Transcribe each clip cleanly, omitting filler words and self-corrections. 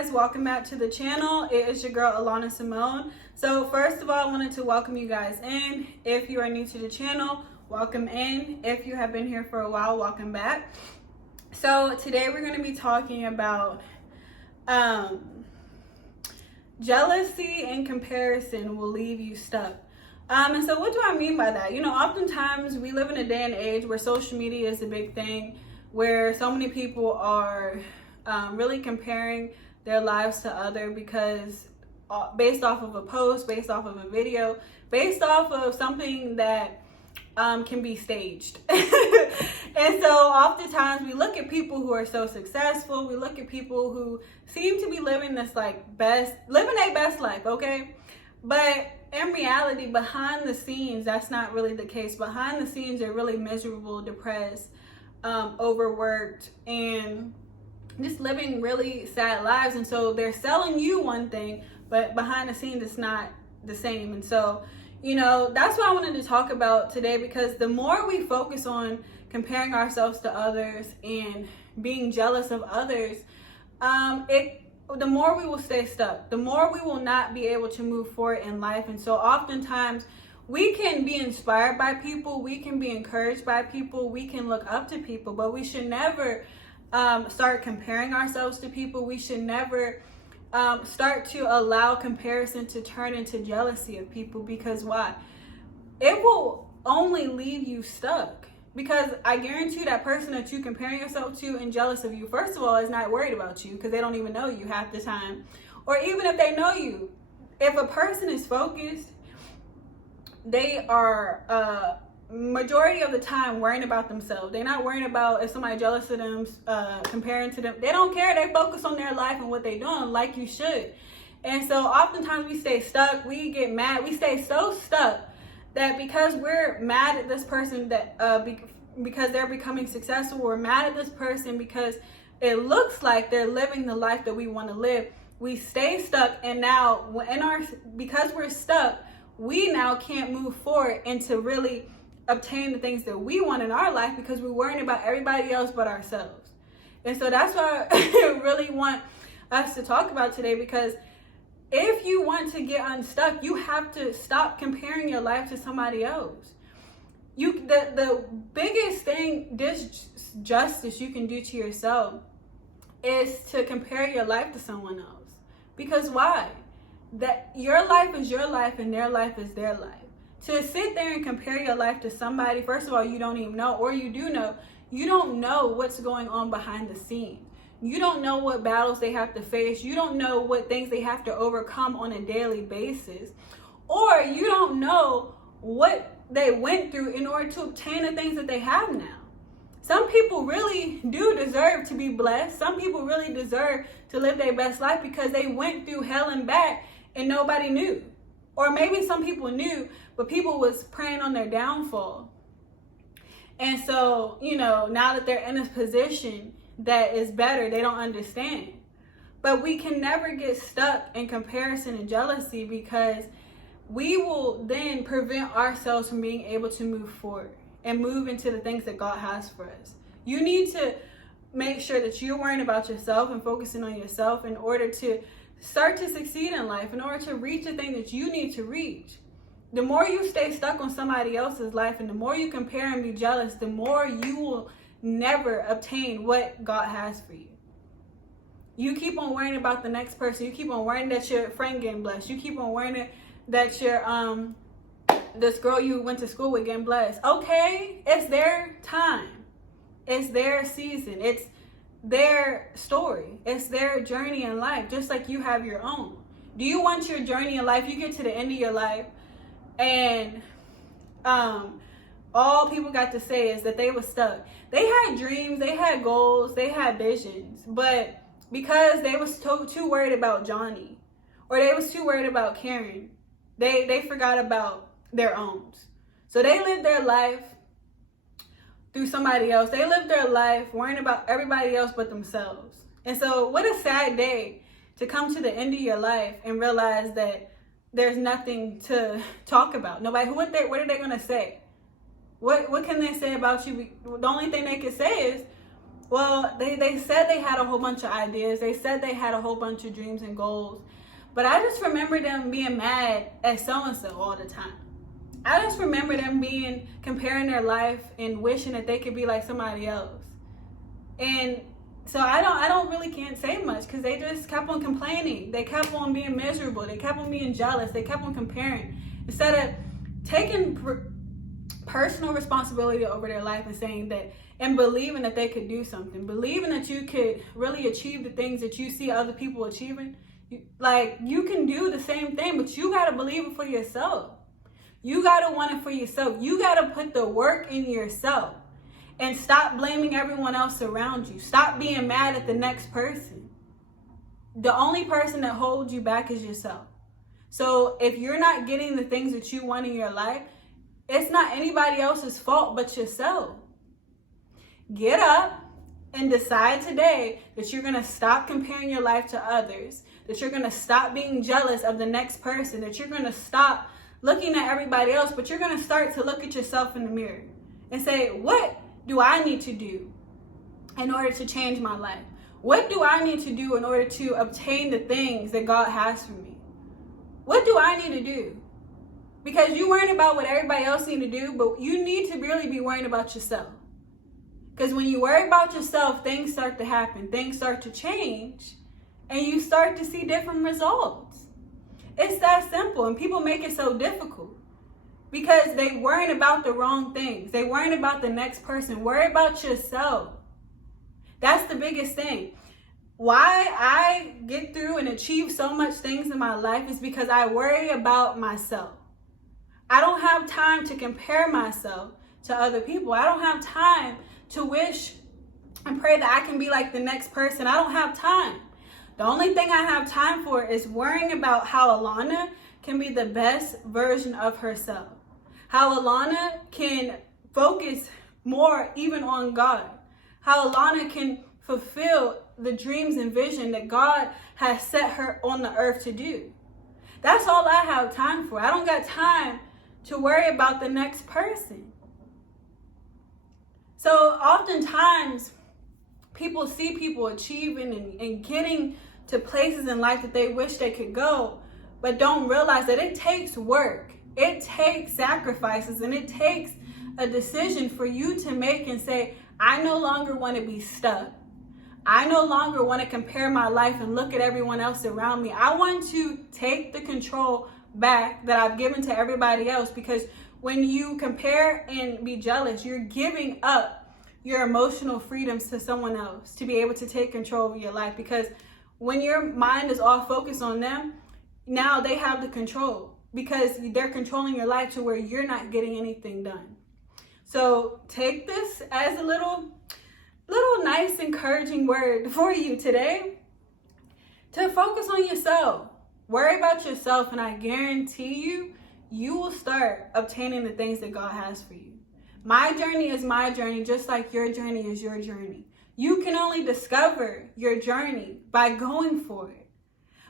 guys, welcome back to the channel. It is your girl Alana Simone. So first of all, I wanted to welcome you guys in. If you are new to the channel, welcome in. If you have been here for a while, welcome back. So today we're going to be talking about jealousy and comparison will leave you stuck. And so what do I mean by that? You know, oftentimes we live in a day and age where social media is a big thing, where so many people are really comparing their lives to other because based off of a post, based off of a video, based off of something that can be staged. And so oftentimes we look at people who are so successful, we look at people who seem to be living this living their best life, okay? But in reality, behind the scenes, that's not really the case. Behind the scenes, they're really miserable, depressed, overworked, and just living really sad lives. And so they're selling you one thing, but behind the scenes it's not the same. And so, you know, that's what I wanted to talk about today, because the more we focus on comparing ourselves to others and being jealous of others, the more we will stay stuck, the more we will not be able to move forward in life. And so oftentimes we can be inspired by people, we can be encouraged by people, we can look up to people, but we should never start comparing ourselves to people. We should never start to allow comparison to turn into jealousy of people, because why? It will only leave you stuck. Because I guarantee you that person that you're comparing yourself to and jealous of you, first of all, is not worried about you, because they don't even know you half the time. Or even if they know you, if a person is focused, they are majority of the time worrying about themselves. They're not worrying about if somebody jealous of them, comparing to them. They don't care. They focus on their life and what they're doing, like you should. And so oftentimes we stay stuck. We get mad. We stay so stuck that because we're mad at this person, that because they're becoming successful, we're mad at this person because it looks like they're living the life that we want to live. We stay stuck, and now because we're stuck, we now can't move forward and to really obtain the things that we want in our life, because we're worrying about everybody else but ourselves. And so that's what I really want us to talk about today, because if you want to get unstuck, you have to stop comparing your life to somebody else. The biggest thing, disjustice you can do to yourself is to compare your life to someone else. Because why? That your life is your life and their life is their life. To sit there and compare your life to somebody, first of all, you don't even know, or you do know, you don't know what's going on behind the scenes. You don't know what battles they have to face. You don't know what things they have to overcome on a daily basis. Or you don't know what they went through in order to obtain the things that they have now. Some people really do deserve to be blessed. Some people really deserve to live their best life because they went through hell and back and nobody knew. Or maybe some people knew, but people was preying on their downfall. And so, you know, now that they're in a position that is better, they don't understand. But we can never get stuck in comparison and jealousy, because we will then prevent ourselves from being able to move forward and move into the things that God has for us. You need to make sure that you're worrying about yourself and focusing on yourself in order to start to succeed in life, in order to reach the thing that you need to reach. The more you stay stuck on somebody else's life and the more you compare and be jealous, the more you will never obtain what God has for you. You keep on worrying about the next person. You keep on worrying that your friend getting blessed. You keep on worrying that your this girl you went to school with getting blessed. Okay, it's their time. It's their season. It's their story. It's their journey in life, just like you have your own. Do you want your journey in life? You get to the end of your life and all people got to say is that they were stuck. They had dreams, they had goals, they had visions, but because they was too worried about Johnny, or they was too worried about Karen, they forgot about their own. So they lived their life through somebody else. They lived their life worrying about everybody else but themselves. And so what a sad day to come to the end of your life and realize that there's nothing to talk about. Nobody, what are they going to say? What can they say about you? The only thing they can say is, Well, they said they had a whole bunch of ideas. They said they had a whole bunch of dreams and goals. But I just remember them being mad at so-and-so all the time. I just remember them comparing their life and wishing that they could be like somebody else. And so I can't say much, because they just kept on complaining. They kept on being miserable. They kept on being jealous. They kept on comparing. Instead of taking personal responsibility over their life and saying that, and believing that they could do something, believing that you could really achieve the things that you see other people achieving. You can do the same thing, but you got to believe it for yourself. You got to want it for yourself. You got to put the work in yourself and stop blaming everyone else around you. Stop being mad at the next person. The only person that holds you back is yourself. So if you're not getting the things that you want in your life, it's not anybody else's fault but yourself. Get up and decide today that you're going to stop comparing your life to others, that you're going to stop being jealous of the next person, that you're going to stop looking at everybody else, but you're going to start to look at yourself in the mirror and say, what do I need to do in order to change my life? What do I need to do in order to obtain the things that God has for me? What do I need to do? Because you worrying about what everybody else need to do, but you need to really be worrying about yourself. Because when you worry about yourself, things start to happen. Things start to change. And you start to see different results. It's that simple. And people make it so difficult. Because they worrying about the wrong things. They worrying about the next person. Worry about yourself. That's the biggest thing. Why I get through and achieve so much things in my life is because I worry about myself. I don't have time to compare myself to other people. I don't have time to wish and pray that I can be like the next person. I don't have time. The only thing I have time for is worrying about how Alana can be the best version of herself. How Alana can focus more even on God. How Alana can fulfill the dreams and vision that God has set her on the earth to do. That's all I have time for. I don't got time to worry about the next person. So oftentimes people see people achieving and getting to places in life that they wish they could go, but don't realize that it takes work. It takes sacrifices, and it takes a decision for you to make and say, I no longer want to be stuck. I no longer want to compare my life and look at everyone else around me. I want to take the control back that I've given to everybody else, because when you compare and be jealous, you're giving up your emotional freedoms to someone else to be able to take control of your life. Because when your mind is all focused on them, now they have the control, because they're controlling your life to where you're not getting anything done. So take this as a little nice encouraging word for you today, to focus on yourself. Worry about yourself, and I guarantee you will start obtaining the things that God has for you. My journey is my journey, just like your journey is your journey. You can only discover your journey by going for it.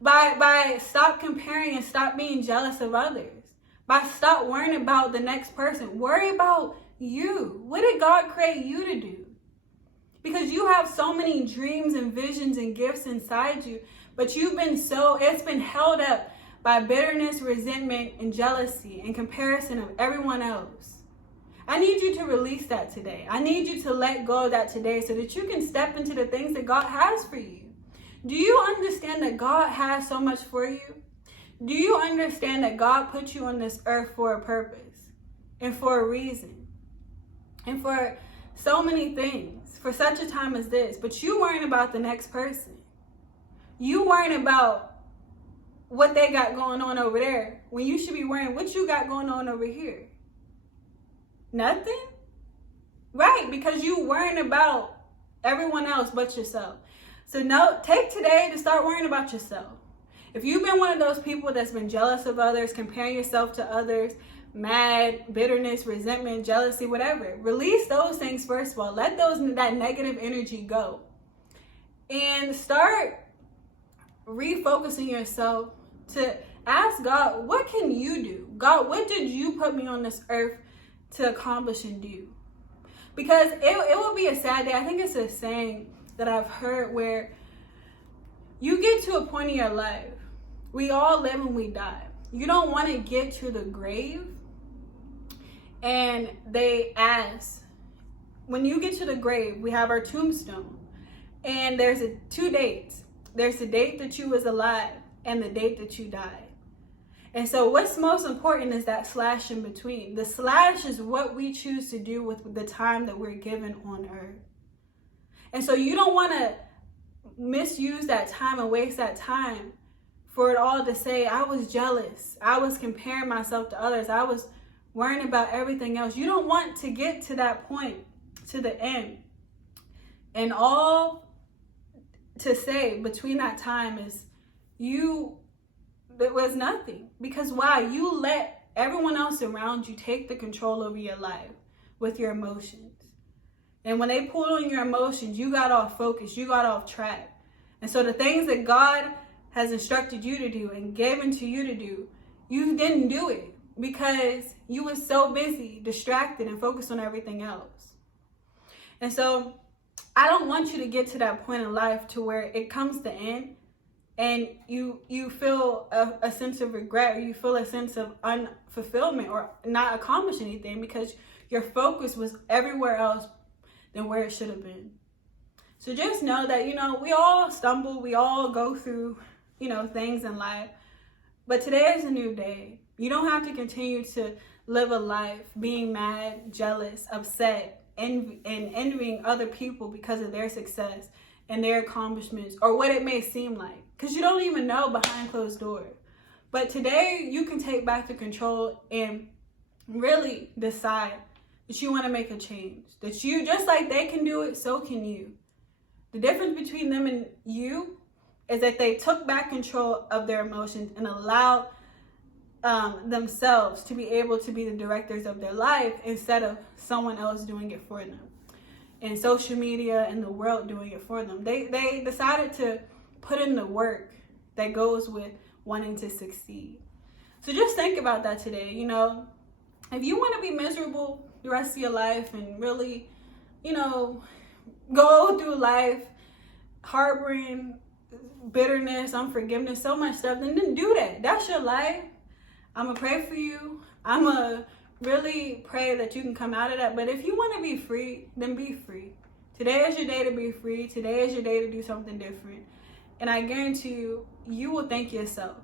By stop comparing and stop being jealous of others. By stop worrying about the next person. Worry about you. What did God create you to do? Because you have so many dreams and visions and gifts inside you, but it's been held up by bitterness, resentment, and jealousy and comparison of everyone else. I need you to release that today. I need you to let go of that today so that you can step into the things that God has for you. Do you understand that God has so much for you? Do you understand that God put you on this earth for a purpose and for a reason and for so many things, for such a time as this? But you worrying about the next person. You worrying about what they got going on over there when you should be worrying what you got going on over here. Nothing? Right, because you worrying about everyone else but yourself. So take today to start worrying about yourself. If you've been one of those people that's been jealous of others, comparing yourself to others, mad, bitterness, resentment, jealousy, whatever, release those things first of all. Let that negative energy go. And start refocusing yourself to ask God, what can you do? God, what did you put me on this earth to accomplish and do? Because it will be a sad day. I think it's a saying that I've heard where you get to a point in your life, we all live and we die. You don't want to get to the grave and they ask, when you get to the grave, we have our tombstone and there's two dates. There's the date that you was alive and the date that you died. And so what's most important is that slash in between. The slash is what we choose to do with the time that we're given on earth. And so you don't want to misuse that time and waste that time for it all to say, I was jealous. I was comparing myself to others. I was worrying about everything else. You don't want to get to that point, to the end. And all to say between that time is it was nothing. Because why? You let everyone else around you take the control over your life with your emotions. And when they pulled on your emotions, you got off focus, you got off track. And so the things that God has instructed you to do and given to you to do, you didn't do it because you were so busy, distracted, and focused on everything else. And so I don't want you to get to that point in life to where it comes to end and you feel a sense of regret, or you feel a sense of unfulfillment or not accomplish anything because your focus was everywhere else than where it should have been. So just know that, we all stumble, we all go through, things in life. But today is a new day. You don't have to continue to live a life being mad, jealous, upset, and envying other people because of their success and their accomplishments or what it may seem like. Because you don't even know behind closed doors. But today you can take back the control and really decide that you want to make a change. That you, just like they can do it, so can you. The difference between them and you is that they took back control of their emotions and allowed themselves to be able to be the directors of their life instead of someone else doing it for them. And social media and the world doing it for them. They decided to put in the work that goes with wanting to succeed. So just think about that today. If you want to be miserable the rest of your life and really, go through life harboring bitterness, unforgiveness, so much stuff, then do that. That's your life. I'm going to pray for you. I'm going to really pray that you can come out of that. But if you want to be free, then be free. Today is your day to be free. Today is your day to do something different. And I guarantee you, you will thank yourself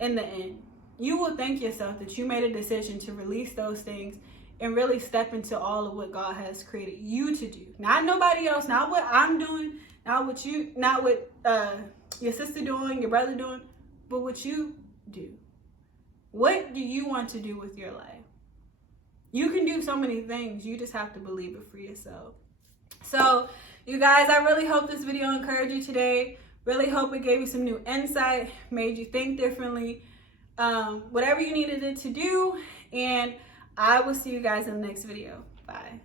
in the end. You will thank yourself that you made a decision to release those things and really step into all of what God has created you to do. Not nobody else, not what I'm doing, not what your sister doing, your brother doing, but what you do. What do you want to do with your life? You can do so many things. You just have to believe it for yourself. So, you guys, I really hope this video encouraged you today. Really hope it gave you some new insight, made you think differently, whatever you needed it to do. And I will see you guys in the next video. Bye.